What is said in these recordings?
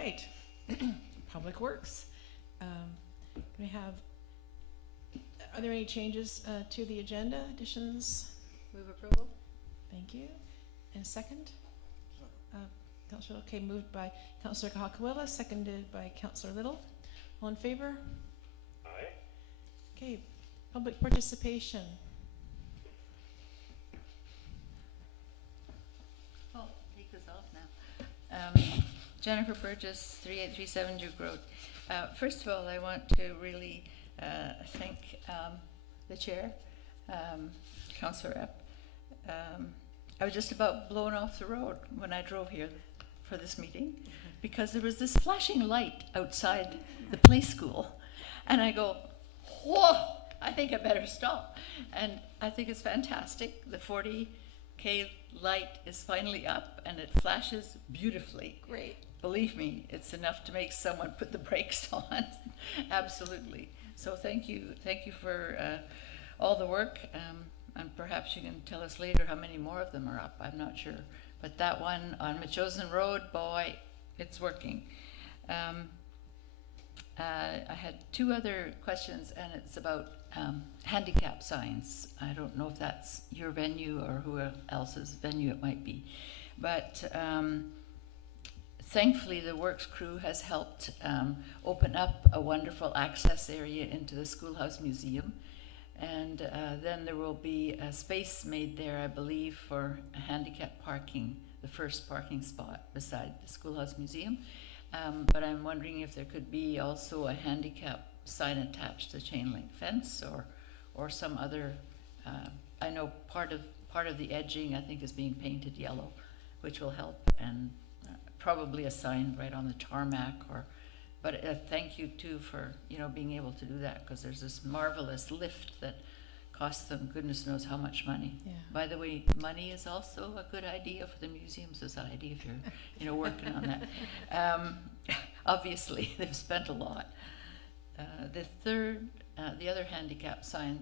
right. Public Works. Can we have, are there any changes to the agenda, additions? Move approval. Thank you. And second? Councillor, okay, moved by Councillor Kahakawila, seconded by Councillor Little. All in favor? Aye. Okay, public participation. Oh, take this off now. Jennifer Burgess, 3837 Duke Road. First of all, I want to really thank the chair, Councillor Epp. I was just about blown off the road when I drove here for this meeting because there was this flashing light outside the play school, and I go, whoa, I think I better stop. And I think it's fantastic. The 40K light is finally up and it flashes beautifully. Great. Believe me, it's enough to make someone put the brakes on. Absolutely. So thank you for all the work, and perhaps you can tell us later how many more of them are up. I'm not sure, but that one on Machosen Road, boy, it's working. I had two other questions, and it's about handicap signs. I don't know if that's your venue or who else's venue it might be, but thankfully the works crew has helped open up a wonderful access area into the Schoolhouse Museum, and then there will be a space made there, I believe, for a handicap parking, the first parking spot beside the Schoolhouse Museum. But I'm wondering if there could be also a handicap sign attached to the chain link fence, or some other. I know part of the edging I think is being painted yellow, which will help, and probably a sign right on the tarmac. But thank you too for being able to do that, because there's this marvelous lift that costs them goodness knows how much money. Yeah. By the way, money is also a good idea for the Museum Society if you're working on that. Obviously, they've spent a lot. The other handicap sign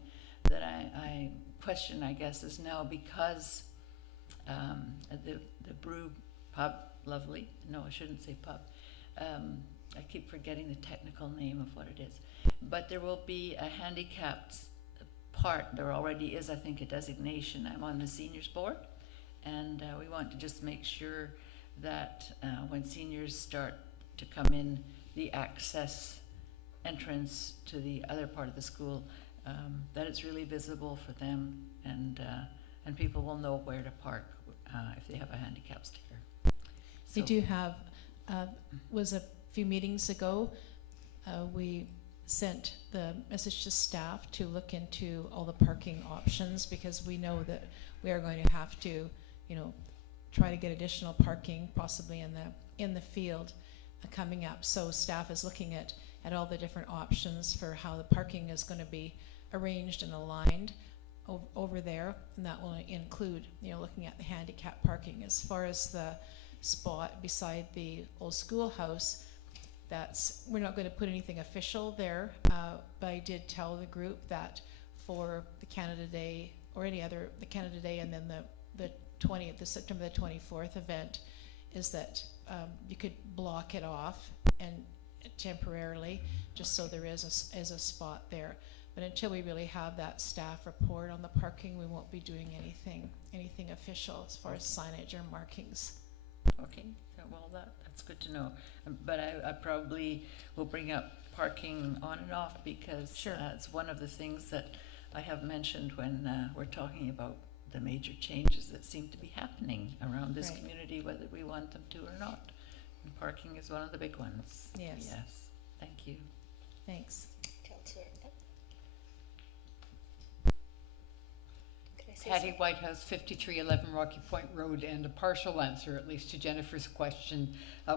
that I question, I guess, is now because the brew pub, lovely. No, I shouldn't say pub. I keep forgetting the technical name of what it is. But there will be a handicapped part. There already is, I think, a designation. I'm on the seniors board, and we want to just make sure that when seniors start to come in, the access entrance to the other part of the school, that it's really visible for them, and people will know where to park if they have a handicap sticker. We do have, was a few meetings ago, we sent the message to staff to look into all the parking options, because we know that we are going to have to, try to get additional parking possibly in the field coming up. So staff is looking at all the different options for how the parking is going to be arranged and aligned over there, and that will include, looking at the handicap parking. As far as the spot beside the old schoolhouse, we're not going to put anything official there, but I did tell the group that for the Canada Day or any other, the Canada Day and then the September the 24th event, is that you could block it off and temporarily, just so there is a spot there. But until we really have that staff report on the parking, we won't be doing anything official as far as signage or markings. Okay, well that's good to know. But I probably will bring up parking on and off, because sure. It's one of the things that I have mentioned when we're talking about the major changes that seem to be happening around this right. community, whether we want them to or not. And parking is one of the big ones. Yes. Yes. Thank you. Thanks. Councillor. Patty Whitehouse, 5311 Rocky Point Road, and a partial answer, at least to Jennifer's question.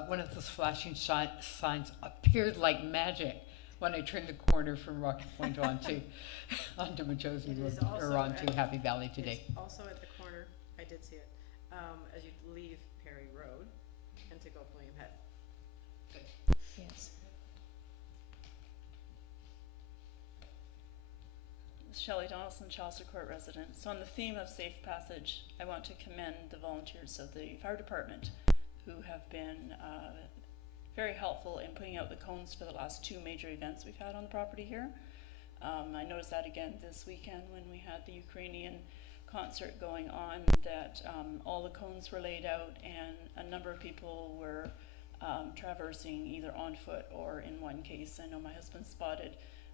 One of those flashing signs appeared like magic when I turned the corner from Rocky Point onto Machosen Road, or onto Happy Valley today. It's also at the corner, I did see it, as you leave Perry Road and to go up William Head. Yes. Shelley Donaldson, Chelsea Court resident. So on the theme of safe passage, I want to commend the volunteers of the fire department who have been very helpful in putting out the cones for the last 2 major events we've had on the property here. I noticed that again this weekend when we had the Ukrainian concert going on, that all the cones were laid out and a number of people were traversing either on foot or, in one case, I know my husband spotted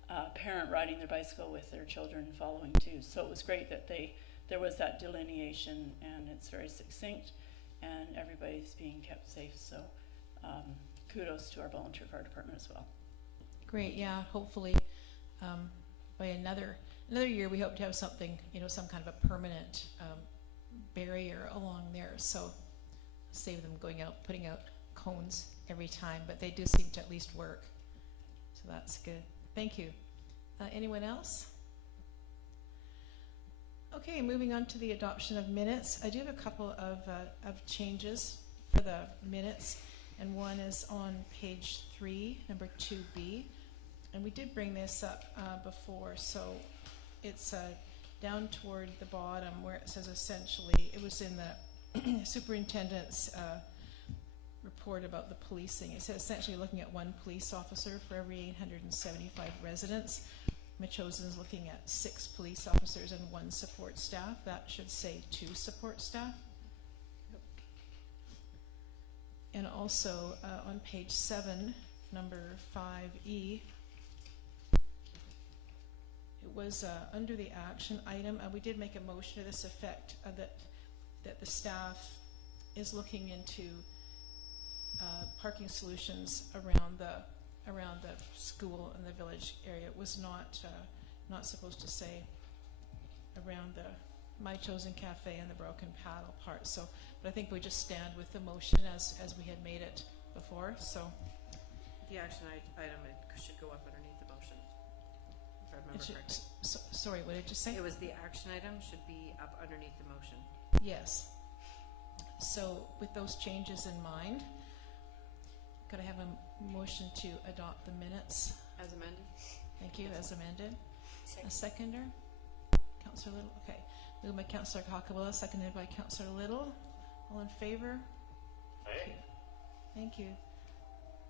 a parent riding their bicycle with their children following too. So it was great that there was that delineation, and it's very succinct and everybody's being kept safe. So kudos to our volunteer fire department as well. Great, yeah, hopefully by another year we hope to have something, some kind of a permanent barrier along there, so save them going out, putting out cones every time, but they do seem to at least work, so that's good. Thank you. Anyone else? Okay, moving on to the adoption of minutes. I do have a couple of changes for the minutes, and one is on page 3, number 2B. And we did bring this up before, so it's down toward the bottom where it says essentially, it was in the superintendent's report about the policing. It said essentially looking at 1 police officer for every 875 residents. Machosen is looking at 6 police officers and 1 support staff. That should say 2 support staff. And also on page 7, number 5E, it was under the action item. We did make a motion to this effect that the staff is looking into parking solutions around the school and the village area. It was not supposed to say around the My Chosen Cafe and the Broken Paddle part. So, but I think we just stand with the motion as we had made it before. So The action item, it should go up underneath the motion, if I remember correctly. Sorry, what did you say? It was the action item should be up underneath the motion. Yes. So with those changes in mind, could I have a motion to adopt the minutes? As amended? Thank you, as amended. A seconder? Councillor Little? Okay. Moved by Councillor Kakawala, seconded by Councillor Little. All in favor? Aye. Thank you.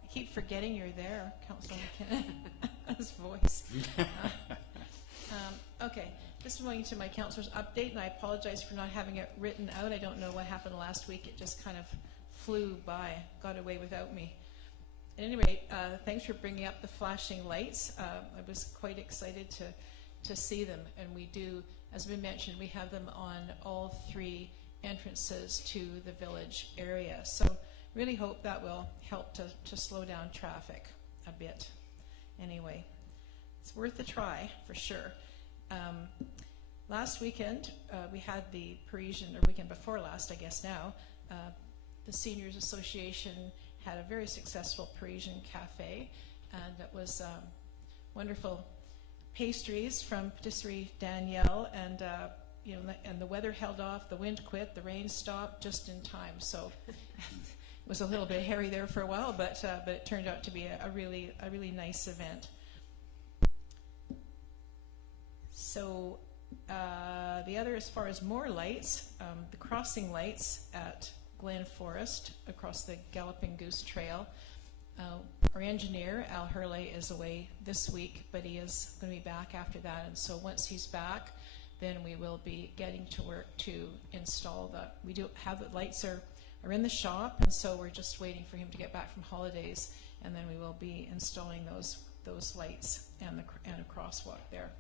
I keep forgetting you're there, Councillor McKinnon. His voice. Okay, just going to my councillor's update, and I apologize for not having it written out. I don't know what happened last week. It just kind of flew by, got away without me. At any rate, thanks for bringing up the flashing lights. I was quite excited to see them, and we do, as we mentioned, we have them on all 3 entrances to the village area. So really hope that will help to slow down traffic a bit. Anyway, it's worth a try for sure. Last weekend, we had the Parisian, or weekend before last, I guess now, the Seniors Association had a very successful Parisian cafe, and it was wonderful pastries from Patisserie Danielle, and and the weather held off, the wind quit, the rain stopped just in time. So it was a little bit hairy there for a while, but it turned out to be a really nice event. So the other, as far as more lights, the crossing lights at Glen Forest across the Galloping Goose Trail. Our engineer, Al Hurley, is away this week, but he is going to be back after that. And so once he's back, then we will be getting to work to install we do have the lights are in the shop, and so we're just waiting for him to get back from holidays, and then we will be installing those lights and a crosswalk there.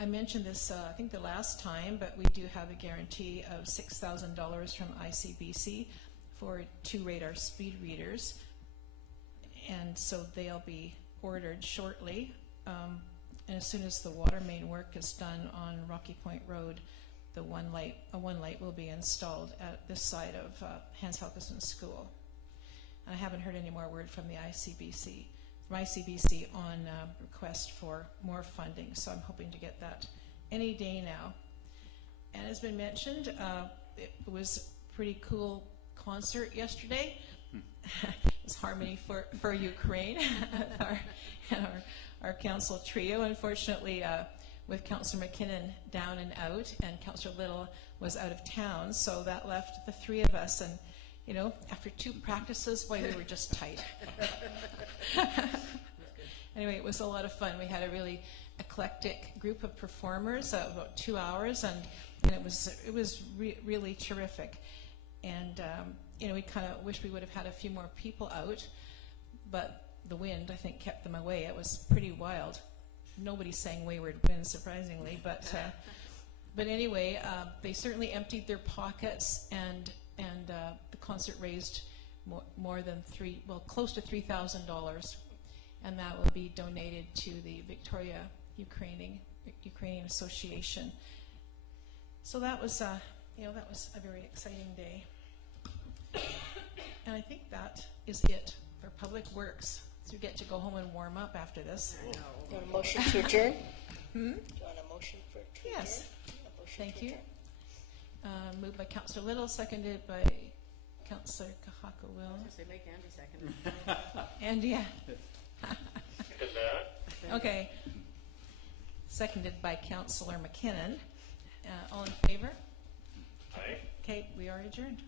I mentioned this, I think the last time, but we do have a guarantee of $6,000 from ICBC for 2 radar speed readers, and so they'll be ordered shortly. And as soon as the water main work is done on Rocky Point Road, a one light will be installed at this side of Hans Helgeson School. And I haven't heard any more word from the ICBC. On request for more funding, so I'm hoping to get that any day now. And as been mentioned, it was a pretty cool concert yesterday. It was Harmony for Ukraine, our council trio. Unfortunately, with Councillor McKinnon down and out, and Councillor Little was out of town, so that left the 3 of us. And you know, after 2 practices, boy, we were just tight. Anyway, it was a lot of fun. We had a really eclectic group of performers, about 2 hours, and it was really terrific. And you know, we kind of wish we would have had a few more people out, but the wind, I think, kept them away. It was pretty wild. Nobody sang Wayward Wind, surprisingly, but anyway, they certainly emptied their pockets, and the concert raised more than close to $3,000, and that will be donated to the Victoria Ukrainian Association. So that was you know, that was a very exciting day. And I think that is it for Public Works. So you get to go home and warm up after this. I know. Do you want a motion to adjourn? Hmm? Do you want a motion for to Yes. adjourn? A motion Thank to you. adjourn. Moved by Councillor Little, seconded by Councillor Kahaka Will. I was gonna say, make Andy second. And yeah. Okay. Seconded by Councillor McKinnon. All in favor? Aye. Okay, we are adjourned.